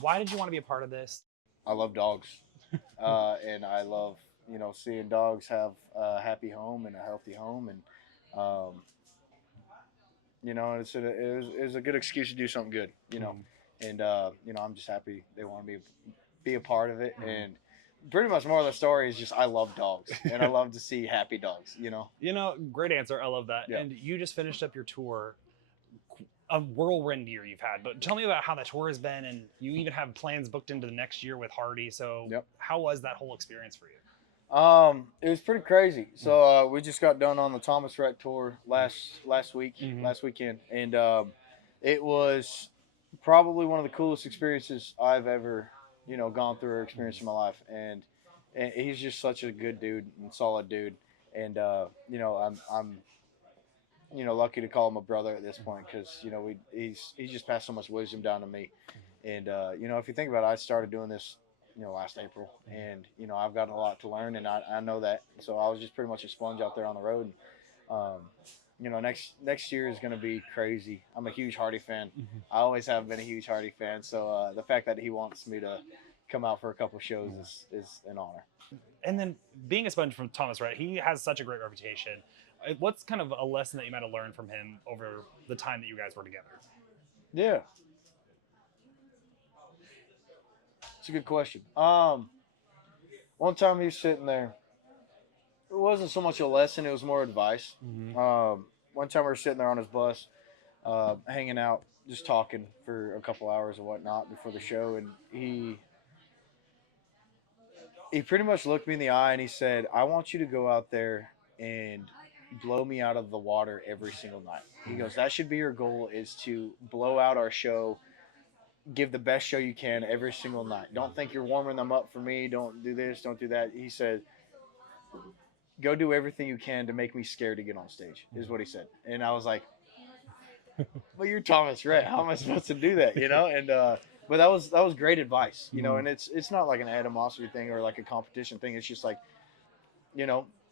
Why did you want to be a part of this? I love dogs, and I love seeing dogs have a happy home and a healthy home, and um, it was a good excuse to do something good, and I'm just happy they want to be a part of it, and pretty much more of the story is just I love dogs and I love to see happy dogs. Great answer. I love that. Yeah. And you just finished up your tour, a whirlwind year you've had. But tell me about how that tour has been, and you even have plans booked into the next year with Hardy. So, Yep. how was that whole experience for you? It was pretty crazy. So we just got done on the Thomas Rhett tour last weekend, and it was probably one of the coolest experiences I've ever gone through or experienced in my life. And he's just such a good dude and solid dude, and I'm lucky to call him a brother at this point because he's just passed so much wisdom down to me, and if you think about it, I started doing this last April, and I've gotten a lot to learn, and I know that. So I was just pretty much a sponge out there on the road. Next year is going to be crazy. I'm a huge Hardy fan. I always have been a huge Hardy fan. So the fact that he wants me to come out for a couple shows is an honor. And then being a sponge from Thomas Rhett, he has such a great reputation. What's kind of a lesson that you might have learned from him over the time that you guys were together? Yeah, it's a good question. One time he was sitting there. It wasn't so much a lesson; it was more advice. One time we were sitting there on his bus, hanging out, just talking for a couple hours or whatnot before the show, and he pretty much looked me in the eye and he said, "I want you to go out there and blow me out of the water every single night." He goes, "That should be your goal: is to blow out our show, give the best show you can every single night. Don't think you're warming them up for me. Don't do this. Don't do that." He said, "Go do everything you can to make me scared to get on stage," is what he said. And I was like, "Well, you're Thomas Rhett. How am I supposed to do that?" And but that was great advice. And it's not like an animosity thing or like a competition thing. It's just like,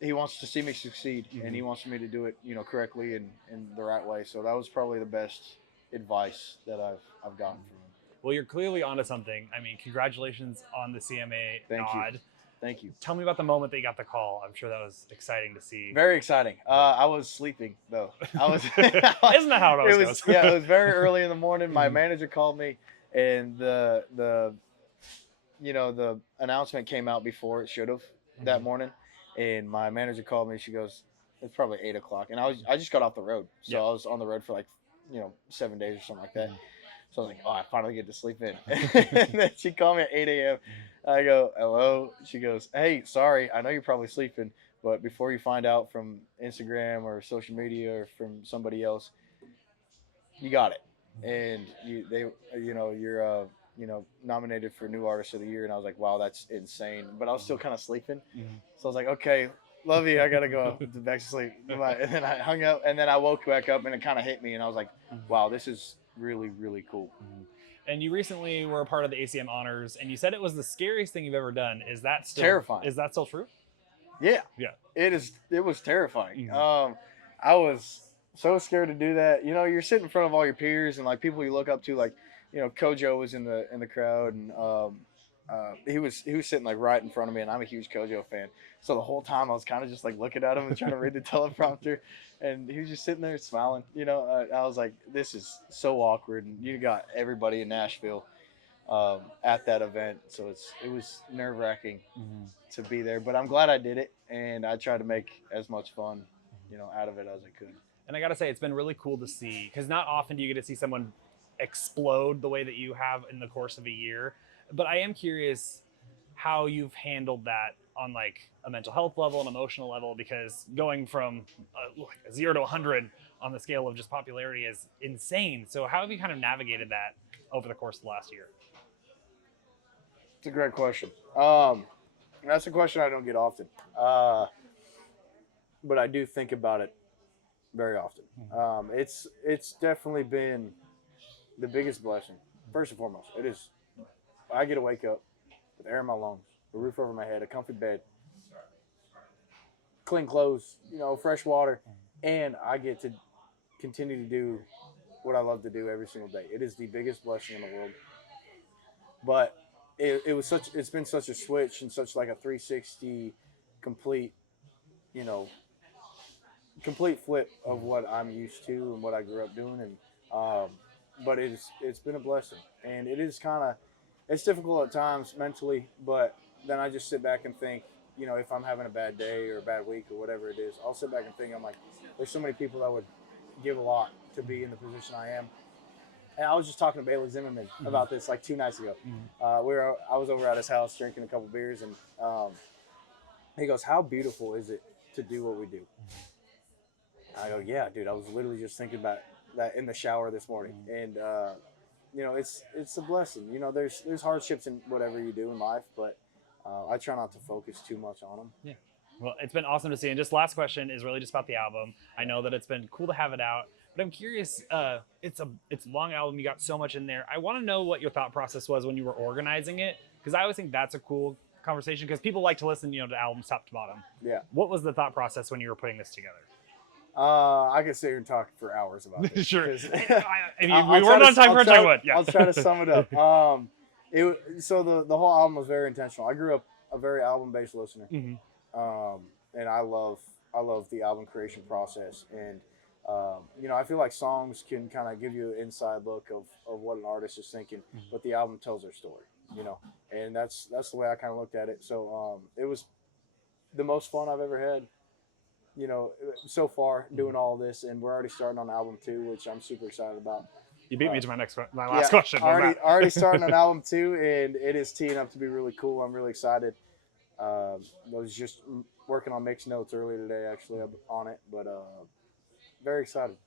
he wants to see me succeed, and he wants me to do it, correctly and the right way. So that was probably the best advice that I've gotten from him. Well, you're clearly onto something. I mean, congratulations on the CMA nod. Thank you. Tell me about the moment that you got the call. I'm sure that was exciting to see. Very exciting. I was sleeping though. I was. Isn't that how it always goes? Yeah, it was very early in the morning. My manager called me, and the announcement came out before it should have that morning. And my manager called me. She goes, "It's probably 8 o'clock," and I just got off the road, so I was on the road for like 7 days or something like that. So I was like, "Oh, I finally get to sleep in." And then she called me at 8 a.m. I go, "Hello." She goes, "Hey, sorry, I know you're probably sleeping, but before you find out from Instagram or social media or from somebody else, you got it, and you're nominated for New Artist of the Year." And I was like, "Wow, that's insane!" But I was still kind of sleeping, so I was like, "Okay, love you. I gotta go back to sleep." And then I hung up, and then I woke back up, and it kind of hit me, and I was like, "Wow, this is really, really cool." And you recently were a part of the ACM honors, and you said it was the scariest thing you've ever done. Is that still terrifying? Is that still true? Yeah. Yeah. It is. It was terrifying. I was so scared to do that. You're sitting in front of all your peers and like people you look up to, like Kojo was in the crowd, and he was sitting like right in front of me, and I'm a huge Kojo fan. So the whole time I was kind of just like looking at him and trying to read the teleprompter, and he was just sitting there smiling. I was like, this is so awkward, and you got everybody in Nashville at that event, so it was nerve wracking to be there. But I'm glad I did it, and I tried to make as much fun, out of it as I could. And I gotta say, it's been really cool to see, because not often do you get to see someone explode the way that you have in the course of a year. But I am curious how you've handled that on like a mental health level and emotional level, because going from 0 to 100 on the scale of just popularity is insane. So how have you kind of navigated that over the course of the last year? It's a great question. That's a question I don't get often, but I do think about it very often. It's definitely been the biggest blessing. First and foremost, it is. I get to wake up with air in my lungs, a roof over my head, a comfy bed, clean clothes, fresh water, and I get to continue to do what I love to do every single day. It is the biggest blessing in the world. but it's been such a switch and such like a 360 complete, you know, complete flip of what I'm used to and what I grew up doing, and um, but it's been a blessing, and it is kind of it's difficult at times mentally, but then I just sit back and think, you know, if I'm having a bad day or a bad week or whatever it is, I'll sit back and think, I'm like, there's so many people that would give a lot to be in the position I am. And I was just talking to Bailey Zimmerman about this like 2 nights ago. I was over at his house drinking a couple beers, and he goes, "How beautiful is it to do what we do?" I go, "Yeah, dude. I was literally just thinking about that in the shower this morning." And you know, it's a blessing. You know, there's hardships in whatever you do in life, but I try not to focus too much on them. Yeah. Well, it's been awesome to see. And just last question is really just about the album. I know that it's been cool to have it out, but I'm curious. It's a long album. You got so much in there. I want to know what your thought process was when you were organizing it, because I always think that's a cool conversation because people like to listen, you know, to albums top to bottom. Yeah. What was the thought process when you were putting this together? I could sit here and talk for hours about this. Sure. If we weren't on time crunch, I would. Yeah. I'll try to sum it up. So the whole album was very intentional. I grew up a very album based listener, and I love the album creation process. And you know, I feel like songs can kind of give you an inside look of what an artist is thinking, but the album tells their story. You know, and that's the way I kind of looked at it. So it was the most fun I've ever had, you know, so far doing all this, and we're already starting on album 2, which I'm super excited about. You beat me to my last question. Already starting on album 2, and it is teeing up to be really cool. I'm really excited. I was just working on mix notes earlier today, actually, on it, but very excited.